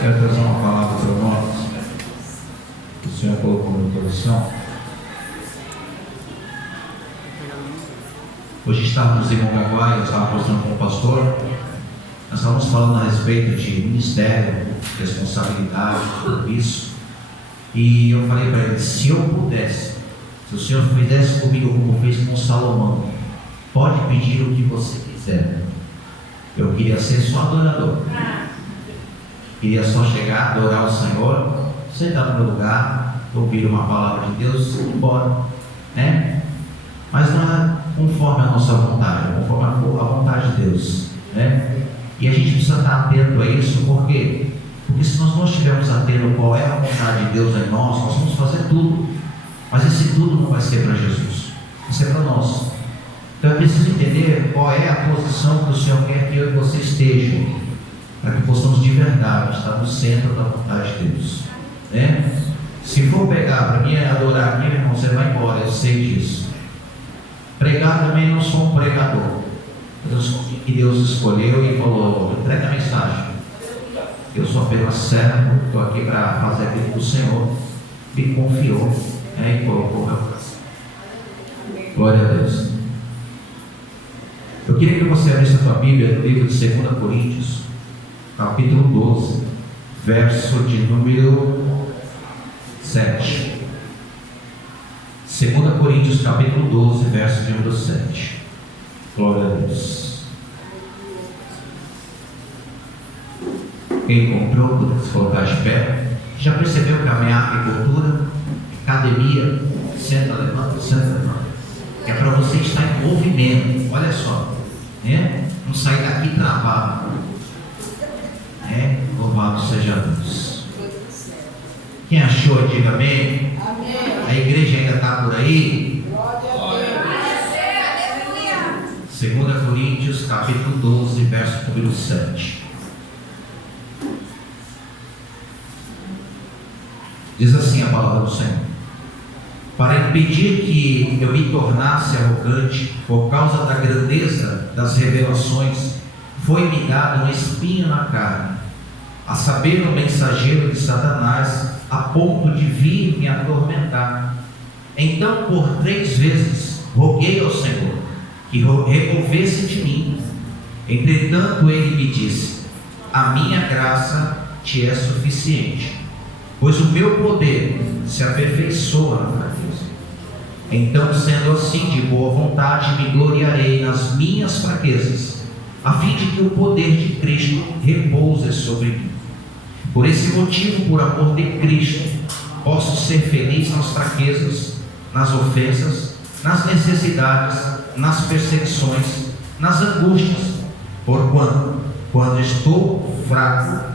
Quero trazer uma palavra para nós, que o Senhor colocou no meu coração. Hoje estávamos em Mongaguá, eu estava conversando com o pastor. Nós estávamos falando a respeito de ministério, responsabilidade, tudo isso. E eu falei para ele: se eu pudesse, se o Senhor fizesse comigo como fez com Salomão, pode pedir o que você quiser. Eu queria ser só adorador. Queria só chegar, adorar o Senhor, sentar no meu lugar, ouvir uma palavra de Deus e ir embora, né? Mas não é conforme a nossa vontade, é conforme a vontade de Deus, né? E a gente precisa estar atento a isso, por quê? Porque se nós não estivermos atentos qual é a vontade de Deus em nós, nós vamos fazer tudo, mas esse tudo não vai ser para Jesus, vai ser para nós. Então eu preciso entender qual é a posição que o Senhor quer que eu e você estejam, para que possamos de verdade estar no centro da vontade de Deus, né? Se for pegar para mim adorar aqui, meu irmão, você vai embora, eu sei disso. Pregar também, não sou um pregador. Que Deus escolheu e falou: entrega a mensagem. Eu sou apenas servo, estou aqui para fazer aquilo que o Senhor me confiou, né, e colocou no meu coração. Glória a Deus. Eu queria que você abrisse a tua Bíblia no livro de 2 Coríntios, capítulo 12, verso de número 7. 2 Coríntios, capítulo 12, verso de número 7. Glória a Deus. Quem encontrou, pode se colocar de pé. Já percebeu que a minha agricultura, academia, senta, levanta, é para você estar em movimento. Olha só, né? Não sair daqui travado. Louvado seja Deus. Quem achou, diga amém. Amém. A igreja ainda está por aí? Glória a Deus. 2 Coríntios, capítulo 12, verso número 7. Diz assim a palavra do Senhor: para impedir que eu me tornasse arrogante por causa da grandeza das revelações, foi-me dado um espinho na carne, a saber, o mensageiro de Satanás, a ponto de vir me atormentar. Então, por 3 vezes, roguei ao Senhor que removesse de mim. Entretanto, ele me disse: a minha graça te é suficiente, pois o meu poder se aperfeiçoa na fraqueza. Então, sendo assim, de boa vontade, me gloriarei nas minhas fraquezas, a fim de que o poder de Cristo repouse sobre mim. Por esse motivo, por amor de Cristo, posso ser feliz nas fraquezas, nas ofensas, nas necessidades, nas perseguições, nas angústias, porquanto, quando estou fraco,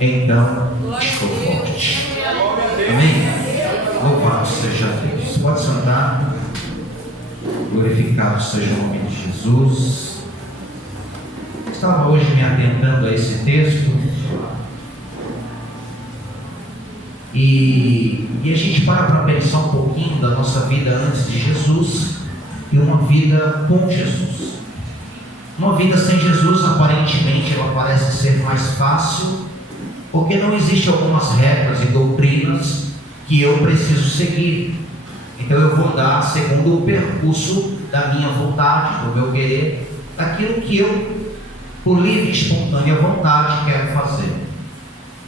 então estou forte. Amém? Louvado seja Deus. Pode sentar. Glorificado seja o nome de Jesus. Estava hoje me atentando a esse texto. E a gente para pensar um pouquinho da nossa vida antes de Jesus e uma vida com Jesus. Uma vida sem Jesus, aparentemente, ela parece ser mais fácil, porque não existem algumas regras e doutrinas que eu preciso seguir. Então eu vou dar segundo o percurso da minha vontade, do meu querer, daquilo que eu, por livre e espontânea vontade, quero fazer.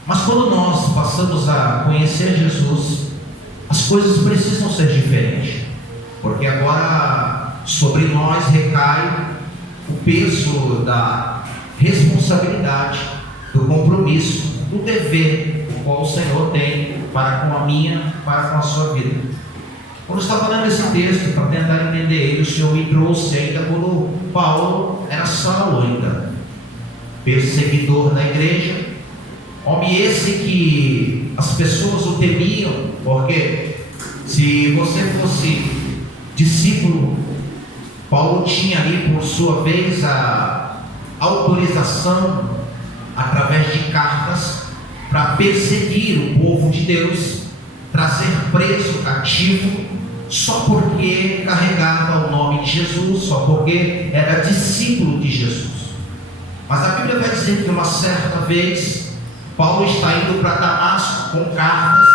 Mas quando nós passamos a conhecer Jesus, as coisas precisam ser diferentes, porque agora sobre nós recai o peso da responsabilidade, do compromisso, do dever, o qual o Senhor tem para com a minha, para com a sua vida. Quando eu estava lendo esse texto, para tentar entender ele, o Senhor me trouxe ainda quando Paulo era Saulo ainda, perseguidor da igreja. Homem esse que as pessoas o temiam, porque se você fosse discípulo, Paulo tinha ali por sua vez a autorização, através de cartas, para perseguir o povo de Deus, trazer preso, cativo, só porque carregava o nome de Jesus, só porque era discípulo de Jesus. Mas a Bíblia vai dizer que uma certa vez Paulo está indo para Damasco com cartas,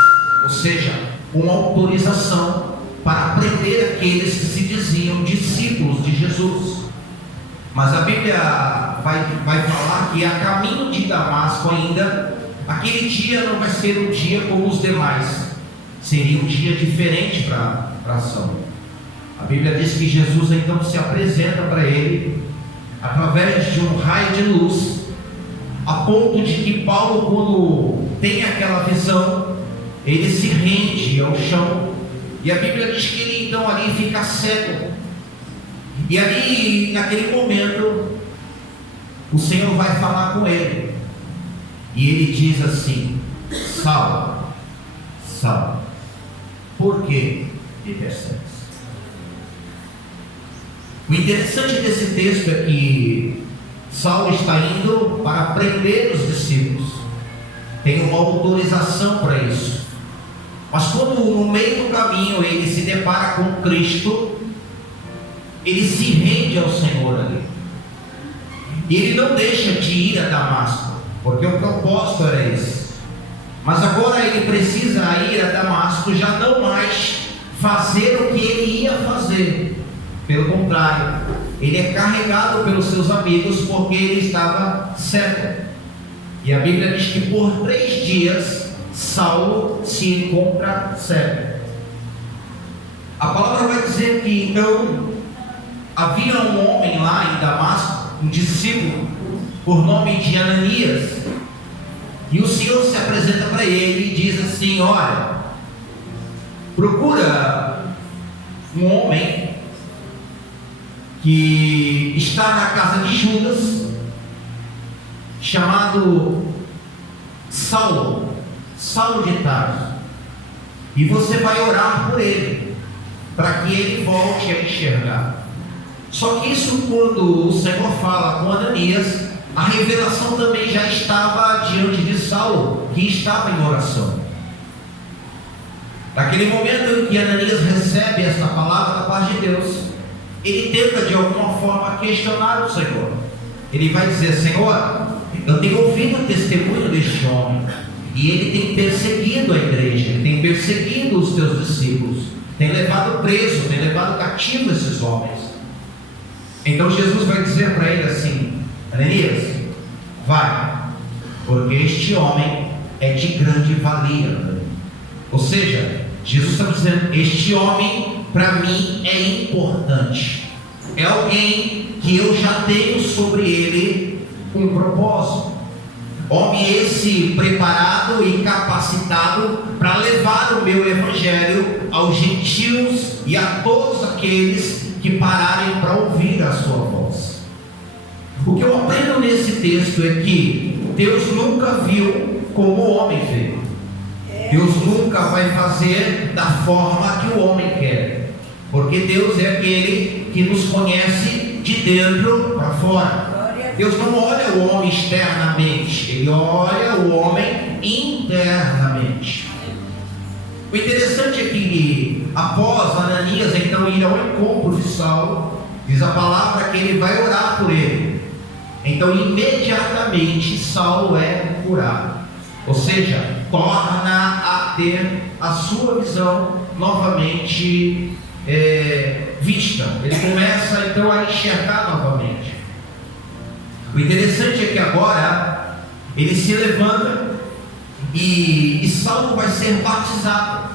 ou seja, com autorização para prender aqueles que se diziam discípulos de Jesus. Mas a Bíblia vai falar que a caminho de Damasco ainda, aquele dia não vai ser um dia como os demais, seria um dia diferente para Saulo. A Bíblia diz que Jesus então se apresenta para ele através de um raio de luz, a ponto de que Paulo, quando tem aquela visão, ele se rende ao chão, e a Bíblia diz que ele então ali fica cego. E ali, naquele momento, o Senhor vai falar com ele, e ele diz assim: Saulo, Saulo, por que me persegues? O interessante desse texto é que Saulo está indo para prender os discípulos, tem uma autorização para isso. Mas quando no meio do caminho ele se depara com Cristo, ele se rende ao Senhor ali. E ele não deixa de ir a Damasco, porque o propósito era esse. Mas agora ele precisa ir a Damasco, já não mais fazer o que ele ia fazer. Pelo contrário, ele é carregado pelos seus amigos porque ele estava cego. E a Bíblia diz que por 3 dias Saulo se encontra cego. A palavra vai dizer que então havia um homem lá em Damasco, um discípulo, por nome de Ananias, e o Senhor se apresenta para ele e diz assim: olha, procura um homem que está na casa de Judas, chamado Saulo de Tarso, e você vai orar por ele, para que ele volte a enxergar. Só que isso, quando o Senhor fala com Ananias, a revelação também já estava diante de Saulo, que estava em oração. Naquele momento em que Ananias recebe esta palavra da parte de Deus, ele tenta de alguma forma questionar o Senhor. Ele vai dizer: Senhor, eu tenho ouvido o testemunho deste homem, e ele tem perseguido a igreja, ele tem perseguido os teus discípulos, tem levado preso, tem levado cativo esses homens. Então Jesus vai dizer para ele assim: Ananias, vai, porque este homem é de grande valia. Ou seja, Jesus está dizendo: este homem para mim é importante, é alguém que eu já tenho sobre ele um propósito. Homem esse preparado e capacitado para levar o meu evangelho aos gentios e a todos aqueles que pararem para ouvir a sua voz. O que eu aprendo nesse texto é que Deus nunca viu como o homem vê. Deus nunca vai fazer da forma que o homem quer, porque Deus é aquele que nos conhece de dentro para fora. Deus não olha o homem externamente, Ele olha o homem internamente. O interessante é que após Ananias então ir ao encontro de Saulo, diz a palavra que ele vai orar por ele. Então imediatamente Saulo é curado, ou seja, torna a ter a sua visão novamente vista. Ele começa então a enxergar novamente. O interessante é que agora ele se levanta e Saulo vai ser batizado.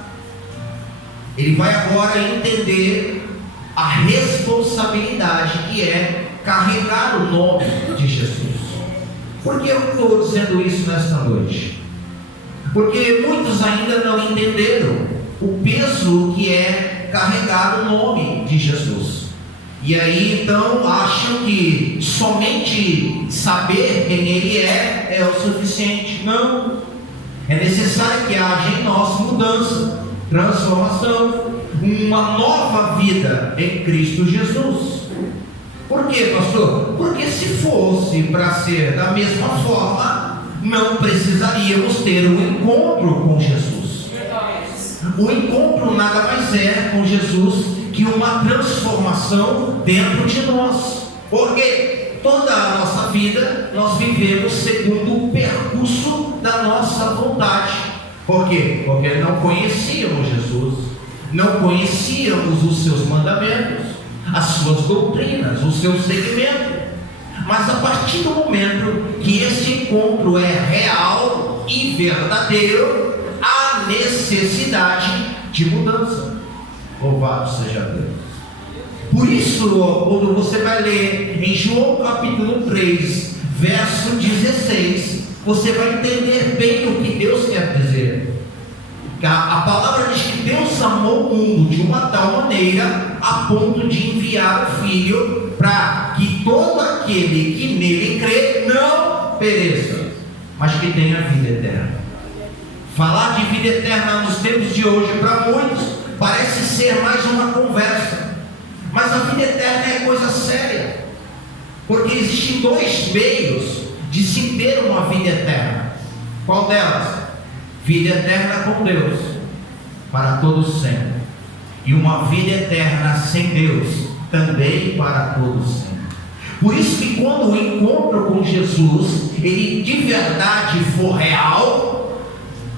Ele vai agora entender a responsabilidade que é carregar o nome de Jesus. Por que eu estou dizendo isso nesta noite? Porque muitos ainda não entenderam o peso que é carregar o nome de Jesus. E aí então acham que somente saber quem Ele é o suficiente. Não, é necessário que haja em nós mudança, transformação, uma nova vida em Cristo Jesus. Por quê, pastor? Porque se fosse para ser da mesma forma, não precisaríamos ter um encontro com Jesus. O encontro nada mais é com Jesus que uma transformação dentro de nós. Porque toda a nossa vida nós vivemos segundo o percurso da Por quê? Porque não conhecíamos Jesus, não conhecíamos os seus mandamentos, as suas doutrinas, o seu segmento. Mas a partir do momento que esse encontro é real e verdadeiro, há necessidade de mudança. Louvado seja Deus. Por isso, quando você vai ler em João capítulo 3, verso 16, você vai entender bem o que Deus quer dizer. A palavra diz que Deus amou o mundo de uma tal maneira a ponto de enviar o Filho para que todo aquele que nele crê não pereça, mas que tenha vida eterna. Falar de vida eterna nos tempos de hoje, para muitos, parece ser mais uma conversa, mas a vida eterna é coisa séria, porque existem dois meios de se ter uma vida eterna. Qual delas? Vida eterna com Deus, para todos sempre, e uma vida eterna sem Deus, também para todos sempre. Por isso que quando o encontro com Jesus, ele de verdade for real,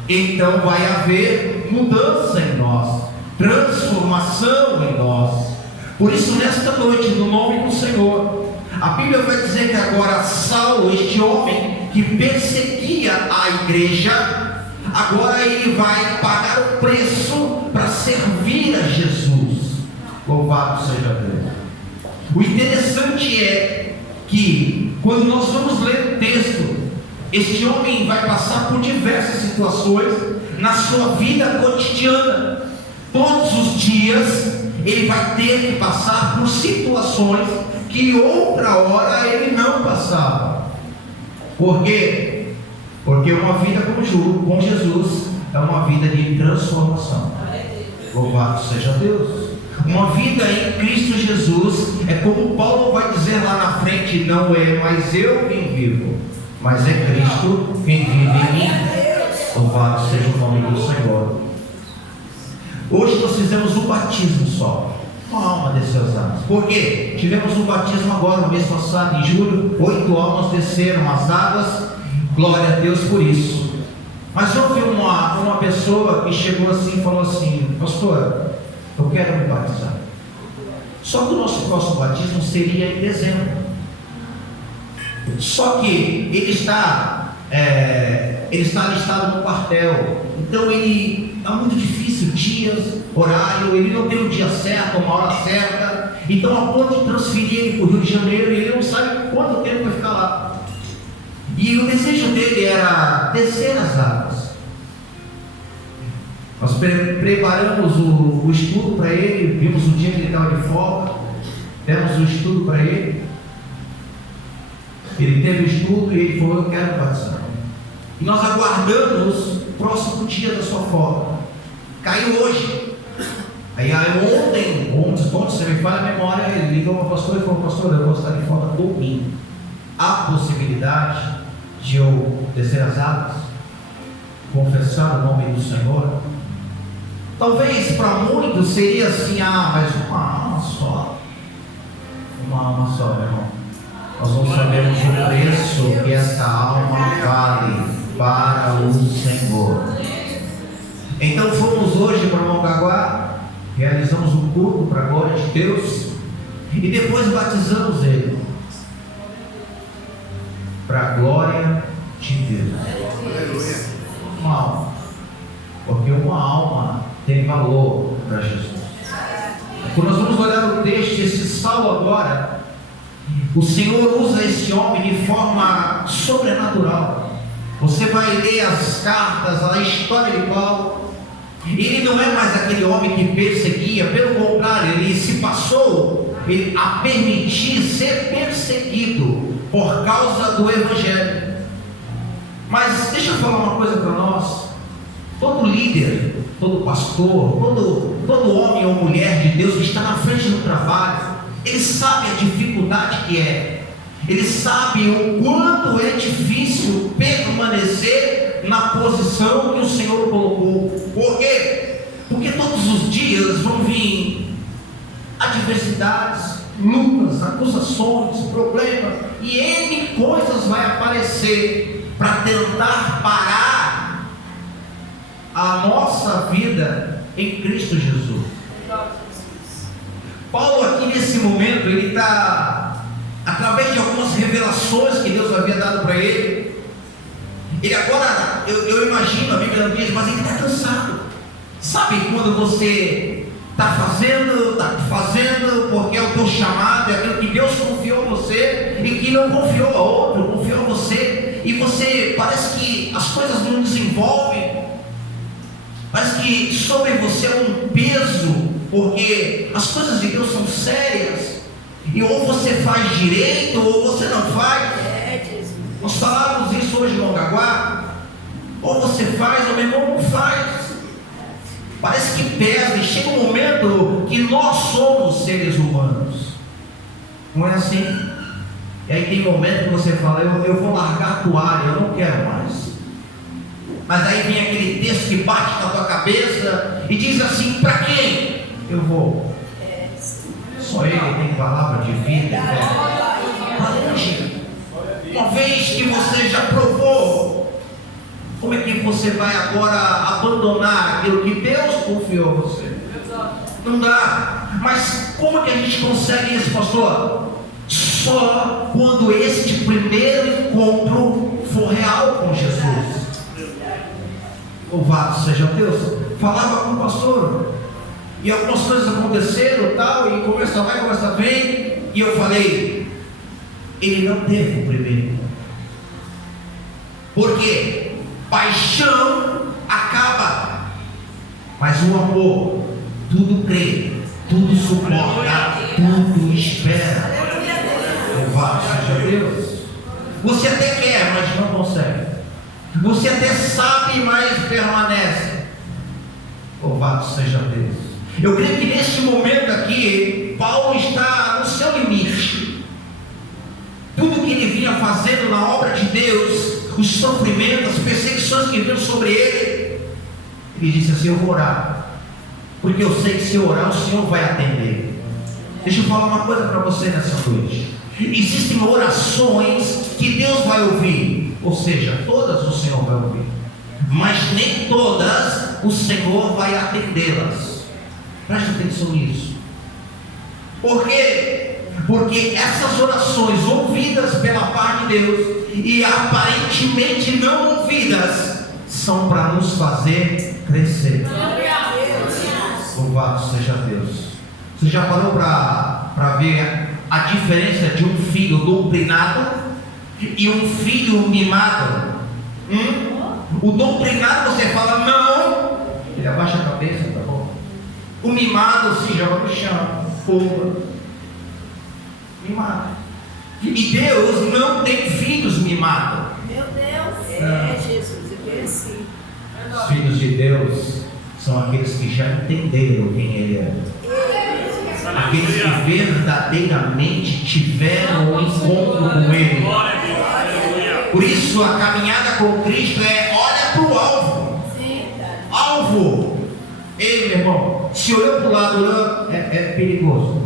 então vai haver mudança em nós, transformação em nós. Por isso, nesta noite, no nome do Senhor, a Bíblia vai dizer que agora Saulo, este homem que perseguia a igreja, agora ele vai pagar o preço para servir a Jesus. Louvado seja Deus. O interessante é que, quando nós vamos ler o texto, este homem vai passar por diversas situações na sua vida cotidiana. Todos os dias ele vai ter que passar por situações que outra hora ele não passava. Por quê? Porque uma vida com Jesus é uma vida de transformação. Louvado seja Deus. Uma vida em Cristo Jesus é como Paulo vai dizer lá na frente: não é mais eu quem vivo, mas é Cristo quem vive em mim. Louvado seja o nome do Senhor. Hoje nós fizemos um batismo só. Uma alma desceu as águas. Por quê? Tivemos um batismo agora, no mês passado, em julho. 8 almas desceram as águas. Glória a Deus por isso. Mas houve uma pessoa que chegou assim e falou assim: pastor, eu quero me batizar. Só que o nosso próximo batismo seria em dezembro. Só que ele está listado no quartel. Então é muito difícil dias, horário, ele não tem o dia certo, uma hora certa. Então a ponto de transferir ele para o Rio de Janeiro, ele não sabe quanto tempo vai ficar lá. E o desejo dele era descer as águas. Nós preparamos o estudo para ele, vimos o dia que ele estava de folga, demos o estudo para ele. Ele teve o estudo e ele falou: eu quero batizar. E nós aguardamos o próximo dia da sua folga. Caiu hoje. Aí ontem, se me falha a memória, ele ligou para o pastor e falou: pastor, eu vou estar de folga domingo. Há possibilidade de eu descer as águas, confessar o nome do Senhor? Talvez para muitos seria assim: mas uma alma só. Uma alma só, meu irmão. Nós não sabemos o preço que essa alma vale para o Senhor. Então fomos hoje para Mongaguá, realizamos um culto para a glória de Deus e depois batizamos ele para a glória de Deus. Uma alma, porque uma alma tem valor para Jesus. Quando nós vamos olhar o texto, esse Saulo agora, o Senhor usa esse homem de forma sobrenatural. Você vai ler as cartas, a história de Paulo. Ele não é mais aquele homem que perseguia, pelo contrário, ele se passou a permitir ser perseguido por causa do Evangelho. Mas deixa eu falar uma coisa para nós. Todo líder, todo pastor, todo homem ou mulher de Deus que está na frente do trabalho, ele sabe a dificuldade que é. Ele sabe o quanto é difícil permanecer na posição que o Senhor colocou. Por quê? Porque todos os dias vão vir adversidades, lutas, acusações, problemas, e N coisas vai aparecer para tentar parar a nossa vida em Cristo Jesus. Paulo aqui nesse momento, ele está, através de algumas revelações que Deus havia dado para ele, ele agora, eu imagino, a Bíblia não diz, mas ele está cansado. Sabe quando você está fazendo porque é o teu chamado, é aquilo que Deus confiou a você e que não confiou a outro, confiou a você, e você parece que as coisas não desenvolvem, parece que sobre você é um peso, porque as coisas de Deus são sérias, e ou você faz direito ou você não faz. Nós falávamos isso hoje no Mongaguá, ou você faz ou meu irmão não faz. Parece que pesa, e chega um momento que nós somos seres humanos, não é assim? E aí tem um momento que você fala, eu vou largar a toalha, eu não quero mais. Mas aí vem aquele texto que bate na tua cabeça e diz assim, para quem eu vou? Só Ele tem palavra de vida e fé. Uma vez que você já provou, como é que você vai agora abandonar aquilo que Deus confiou a você? Não dá. Mas como é que a gente consegue isso, pastor? Só quando este primeiro encontro for real com Jesus. Louvado seja Deus. Falava com o pastor, e algumas coisas aconteceram tal, e conversa vai, conversa vem, e eu falei, ele não teve o primeiro encontro. Por quê? Paixão acaba, mas o amor tudo crê, tudo suporta, tudo espera. Louvado seja Deus. Você até quer, mas não consegue. Você até sabe, mas permanece. Louvado seja Deus. Eu creio que neste momento aqui, Paulo está no seu limite. Tudo que ele vinha fazendo na obra de Deus, os sofrimentos, as perseguições que vinham sobre ele, ele disse assim, eu vou orar, porque eu sei que se eu orar, o Senhor vai atender. Deixa eu falar uma coisa para você nessa noite. Existem orações que Deus vai ouvir, ou seja, todas o Senhor vai ouvir, mas nem todas o Senhor vai atendê-las. Preste atenção nisso. Por quê? Porque essas orações ouvidas pela parte de Deus e aparentemente não ouvidas são para nos fazer crescer. Louvado seja Deus. Você já parou para ver a diferença de um filho doutrinado e um filho mimado? O doutrinado você fala não, ele abaixa a cabeça, tá bom? O mimado se joga no chão, pula. Mimado. E Deus não tem filhos mimados. Meu Deus, Jesus, eu conheci. Os filhos de Deus são aqueles que já entenderam quem Ele é. Aqueles que verdadeiramente tiveram um encontro com Ele. Por isso a caminhada com Cristo é olha para o alvo. Alvo. Ei, meu irmão, se olhou para o lado é perigoso.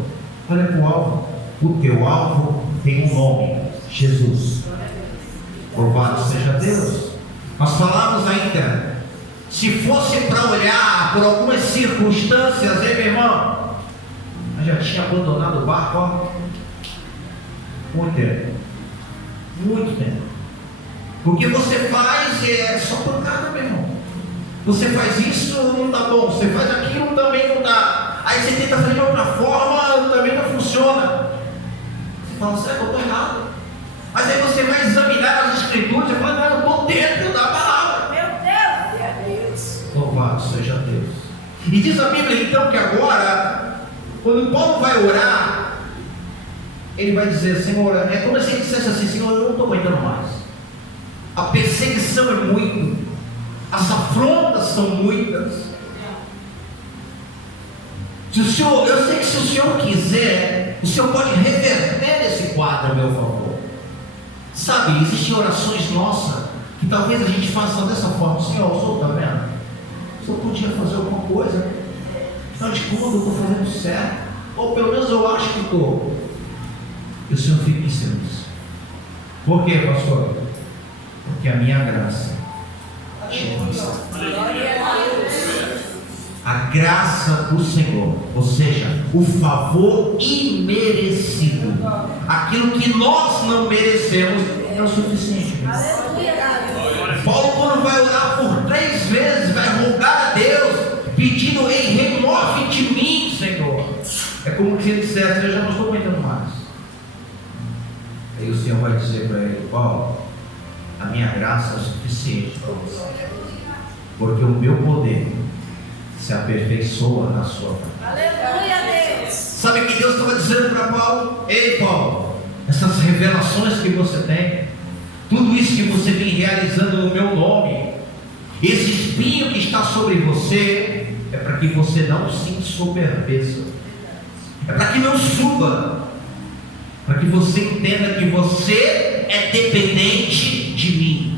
Olha para o alvo. O teu alvo tem um nome, Jesus. Louvado seja Deus. Nós falamos ainda, se fosse para olhar por algumas circunstâncias, meu irmão, eu já tinha abandonado o barco, ó, muito tempo. Muito tempo. O que você faz é só pancada, meu irmão. Você faz isso, não dá bom. Você faz aquilo, também não dá. Aí você tenta fazer de outra forma, também não funciona. Você fala, certo, eu estou errado. Mas aí você vai examinar as escrituras e fala, não, eu estou dentro da palavra. Meu Deus. Louvado seja Deus. E diz a Bíblia então que agora, quando Paulo vai orar, ele vai dizer, Senhor, é como se ele dissesse assim, Senhor, eu não estou aguentando mais. A perseguição é muito, as afrontas são muitas. Se o Senhor, eu sei que se o Senhor quiser, o Senhor pode reverter esse quadro a meu favor. Sabe, existem orações nossas que talvez a gente faça dessa forma. Senhor, o Senhor está vendo? O Senhor podia fazer alguma coisa? Afinal de contas, eu estou fazendo certo, ou pelo menos eu acho que estou. E o Senhor fica em silêncio. Por quê, pastor? Porque a minha graça te basta. Glória a Deus. A graça do Senhor, ou seja, o favor imerecido, aquilo que nós não merecemos, é o suficiente. Aleluia. Paulo, quando vai orar por 3 vezes, vai rogar a Deus, pedindo: ei, remove de mim, Senhor. É como se ele dissesse: eu já não estou aguentando mais. Aí o Senhor vai dizer para ele: Paulo, a minha graça é o suficiente para você, porque o meu poder se aperfeiçoa na sua vida. Aleluia, Deus. Sabe o que Deus estava dizendo para Paulo? Ei, Paulo, essas revelações que você tem, tudo isso que você vem realizando no meu nome, esse espinho que está sobre você, é para que você não se ensoberbeça, é para que não suba, para que você entenda que você é dependente de mim.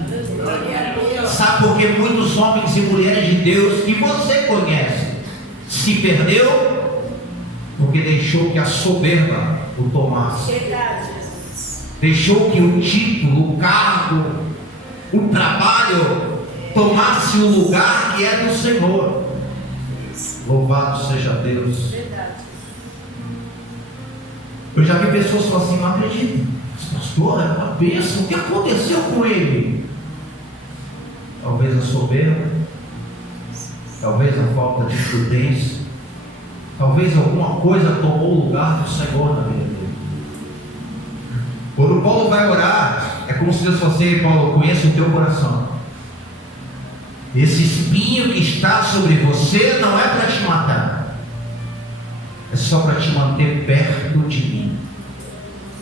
Sabe por que muitos homens e mulheres de Deus que você conhece se perdeu? Porque deixou que a soberba o tomasse. Verdade, Jesus. Deixou que o título, o cargo, o trabalho tomasse o lugar que é do Senhor. Louvado seja Deus. Verdade. Eu já vi pessoas falando assim: não acredito, pastor, é uma bênção, o que aconteceu com ele? Talvez a soberba, talvez a falta de prudência, talvez alguma coisa tomou o lugar do Senhor na vida dele. Quando Paulo vai orar, é como se Deus fosse: Paulo, eu conheço o teu coração. Esse espinho que está sobre você não é para te matar, é só para te manter perto de mim.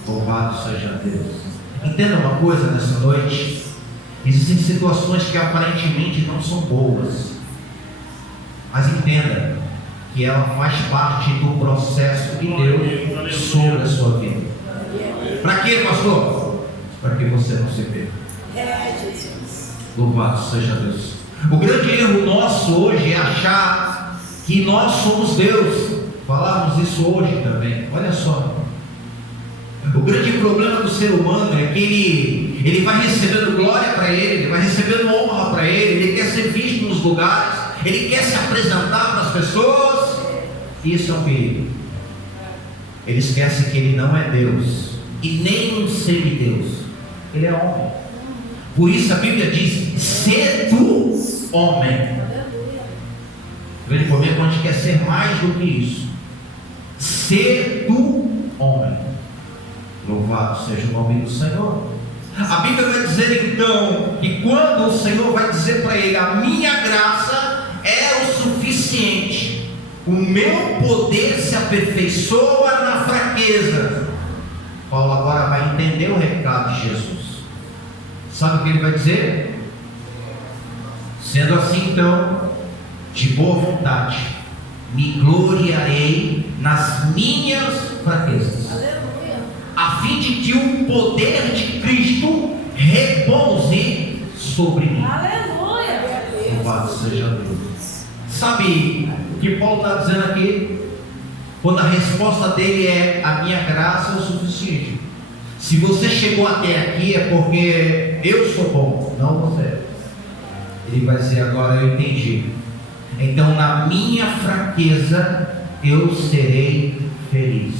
Louvado seja Deus. Entenda uma coisa nessa noite: existem situações que aparentemente não são boas, mas entenda que ela faz parte do processo de Deus sobre a sua vida. Para quê, pastor? Para que você não se perca. É, Jesus. Louvado seja Deus. O grande erro nosso hoje é achar que nós somos Deus. Falamos isso hoje também. Olha só, o grande problema do ser humano é que ele vai recebendo glória para ele vai recebendo honra para ele quer ser visto nos lugares, ele quer se apresentar para as pessoas. Isso é um perigo. Ele esquece que ele não é Deus e nem um semideus, ele é homem. Por isso a Bíblia diz: sê tu homem. Aleluia. O grande problema é quando a gente quer ser mais do que isso. Sê tu homem. Louvado seja o nome do Senhor. A Bíblia vai dizer então que quando o Senhor vai dizer para ele: a minha graça é o suficiente, o meu poder se aperfeiçoa na fraqueza. Paulo agora vai entender o recado de Jesus. Sabe o que ele vai dizer? Sendo assim, então, de boa vontade, me gloriarei nas minhas fraquezas, Aleluia. a fim de que o poder de Cristo repouse sobre mim. Aleluia. Louvado seja Deus. Sabe o que Paulo está dizendo aqui? Quando a resposta dele é: a minha graça é o suficiente. Se você chegou até aqui é porque eu sou bom, não você. Ele vai dizer: agora eu entendi. Então na minha fraqueza eu serei feliz.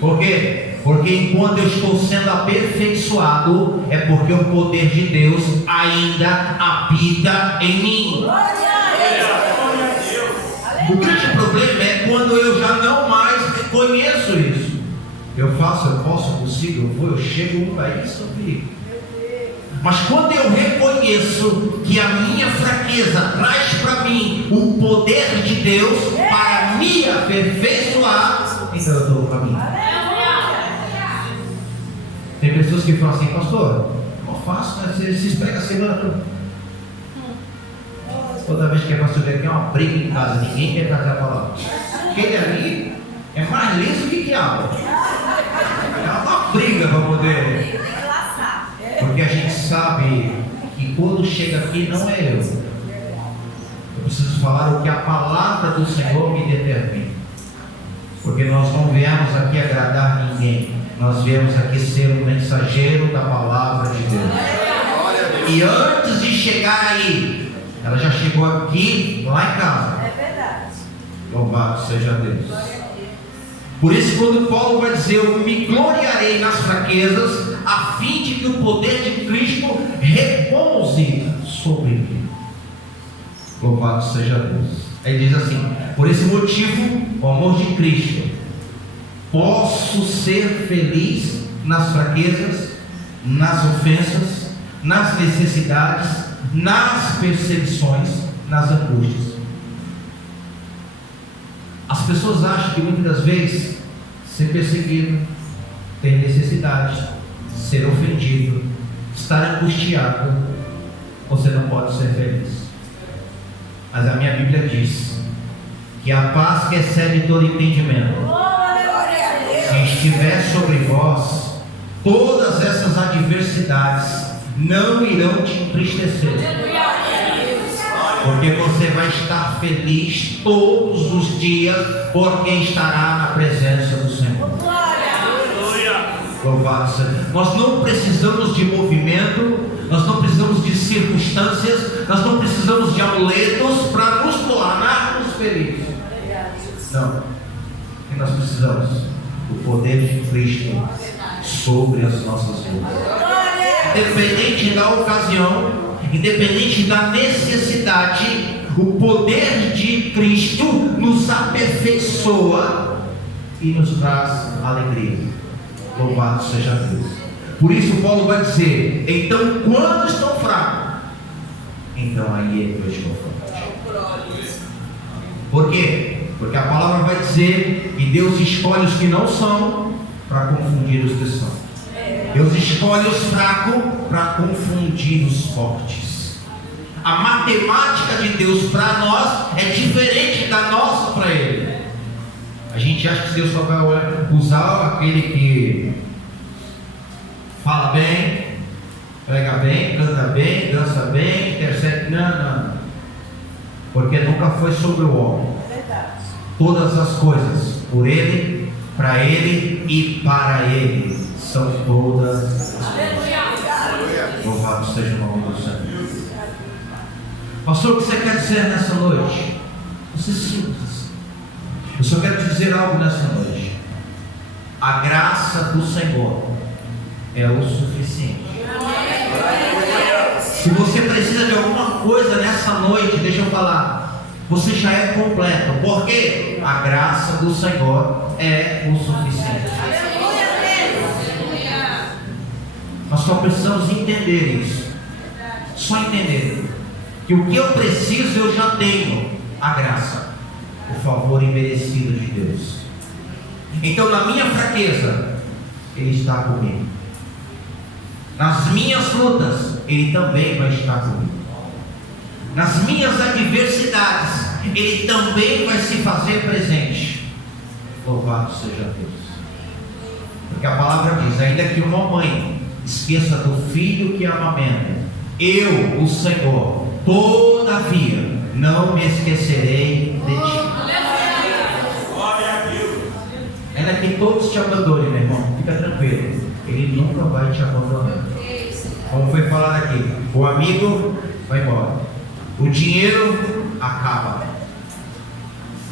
Por quê? Porque enquanto eu estou sendo aperfeiçoado, é porque o poder de Deus ainda habita em mim. Glória a Deus. O grande problema é quando eu já não mais reconheço isso. Eu faço, eu posso, eu consigo, eu vou, eu chego no país, eu perigo. Mas quando eu reconheço que a minha fraqueza traz para mim o poder de Deus para me aperfeiçoar, então eu estou no caminho. Tem pessoas que falam assim: pastor, não faço, né? Você se esprega a semana toda. Toda vez que é pastor aqui é uma briga em casa, ninguém quer trazer a palavra. Aquele ali é mais liso que água. É uma briga para poder. Porque a gente sabe que quando chega aqui não é eu. Eu preciso falar o que a palavra do Senhor me determina. Porque nós não viemos aqui agradar ninguém. Nós viemos aqui ser um mensageiro da palavra de Deus. E antes de chegar aí, ela já chegou aqui, lá em casa. É verdade. Louvado seja Deus. Por isso, quando Paulo vai dizer: eu me gloriarei nas fraquezas, a fim de que o poder de Cristo repouse sobre mim. Louvado seja Deus. Ele diz assim: por esse motivo, o amor de Cristo, posso ser feliz nas fraquezas, nas ofensas, nas necessidades, nas perseguições, nas angústias. As pessoas acham que muitas das vezes ser perseguido, ter necessidade, ser ofendido, estar angustiado, você não pode ser feliz. Mas a minha Bíblia diz que a paz que excede todo entendimento, se estiver sobre vós, todas essas adversidades não irão te entristecer, porque você vai estar feliz todos os dias, porque estará na presença do Senhor. Louvado seja Deus. Nós não precisamos de movimento, nós não precisamos de circunstâncias, nós não precisamos de amuletos para nos tornarmos felizes. Não. O que nós precisamos? Do poder de Cristo sobre as nossas vidas. Independente da ocasião, independente da necessidade, o poder de Cristo nos aperfeiçoa e nos traz alegria. Louvado seja Deus. Por isso Paulo vai dizer: então quando estou fraco, então aí é que eu estou forte. Por quê? Porque a palavra vai dizer que Deus escolhe os que não são para confundir os que são. Deus escolhe os fracos para confundir os fortes. A matemática de Deus para nós é diferente da nossa para Ele. A gente acha que Deus só vai usar aquele que fala bem, prega bem, canta bem, dança bem, intercede. Não. Porque nunca foi sobre o homem. Todas as coisas, por Ele, para Ele e para Ele, são todas as coisas. Louvado seja o nome do Senhor. Pastor, o que você quer dizer nessa noite? Você simples. Eu só quero te dizer algo nessa noite. A graça do Senhor é o suficiente. Se você precisa de alguma coisa nessa noite, deixa eu falar, você já é completo, porque a graça do Senhor é o suficiente. Nós só precisamos entender isso. Só entender que o que eu preciso eu já tenho, a graça, o favor imerecido de Deus. Então, na minha fraqueza, Ele está comigo. Nas minhas lutas, Ele também vai estar comigo. Nas minhas adversidades, Ele também vai se fazer presente. Louvado seja Deus. Porque a palavra diz: ainda que uma mãe esqueça do filho que amamenta, eu, o Senhor, todavia não me esquecerei de ti. Ainda que todos te abandonem, meu irmão, fica tranquilo, Ele nunca vai te abandonar. Como foi falado aqui, o amigo vai embora, o dinheiro acaba,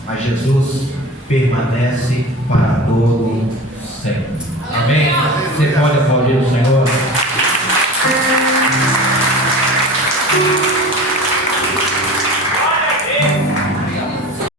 mas Jesus permanece para todo sempre. Amém? Você pode aplaudir o Senhor?